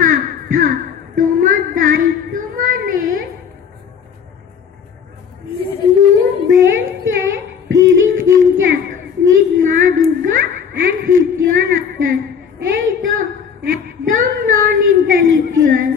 থাক থাক, তোমার দায়িত্ব মানে move Wednesday feeling intact with মা দুর্গা and 51 Akhtar। এই তো একদম নন ইন্টেলেকচুয়াল।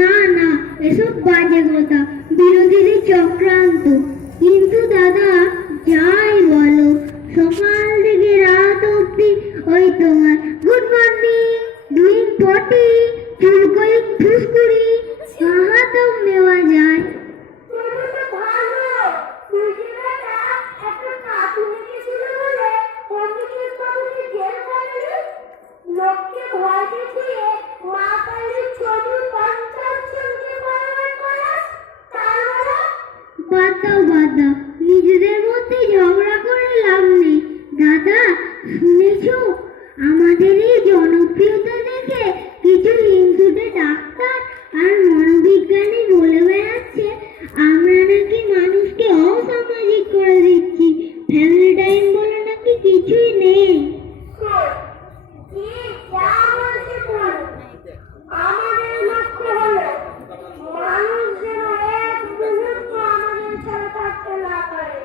না না, এসব বাজে কথা, বিরোধীদের চক্রান্ত। কিন্তু দাদা যাই বলো, সকাল থেকে রাত অব্দি ওই তোমার গুড মর্নিং, ডুইং পটি, চুল গোয়িং ফুসকুড়ি, কাহা তো নেওয়া যায়। লোককে ভয় দেখিয়ে মা কালীর ছবি বাদ দাও, নিজেদের মধ্যে ঝগড়া করে লাভ নেই। দাদা শুনেছো, আমাদের এই জনপ্রিয়তা দেখে কিছু হিংসুটে ডাক্তার আর মনোবিজ্ঞানী বলে বেড়াচ্ছে আমরা নাকি মানুষকে অসামাজিক করে দিচ্ছি, ফ্যামিলি টাইম বলে নাকি কিছুই নেই। আমাদের লক্ষ্য হলো মানুষ যেন এক মুহূর্ত আমাদের ছাড়া থাকতে না পারে।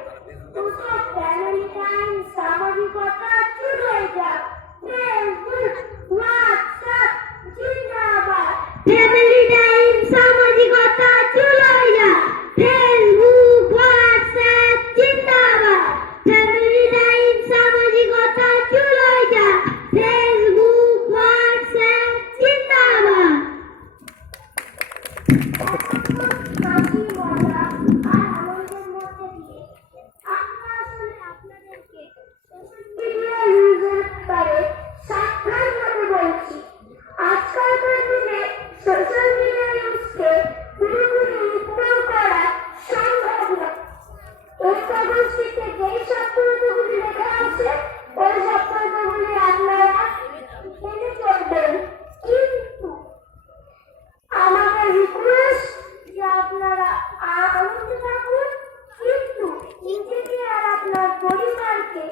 ওসব ফ্যামিলি টাইম, সামাজিকতা শুরু হয়ে যাক। ফেসবুক, হোয়াটসঅ্যাপ জিন্দাবাদ। ফ্যামিলি টাইম, সামাজিকতা চলে যাক। ফেসবুক, হোয়াটসঅ্যাপ জিন্দাবাদ। ফ্যামিলি টাইম, সামাজিকতা চলে যাক। ফেসবুক, হোয়াটসঅ্যাপ জিন্দাবাদ। হাসি, মজা আর আনন্দের মধ্যে দিয়ে আমরা আসলে আপনাদেরকে সোশ্যাল মিডিয়া ইউজের ব্যাপারে সাবধানভাবে বলছি। আজকালকার দিনে সোশ্যাল মিডিয়া ইউজকে পুরোপুরি ইগনোর করা সম্ভব নয়। এই কাগজটিতে যেই সতর্কতাগুলি লেখা আছে ওই সতর্কতাগুলি আপনারা মেনে চলবেন, কিন্তু আমাদের রিকোয়েস্ট যে আপনারা আনন্দে থাকুন, কিন্তু নিজেকে আর আপনার পরিবারকে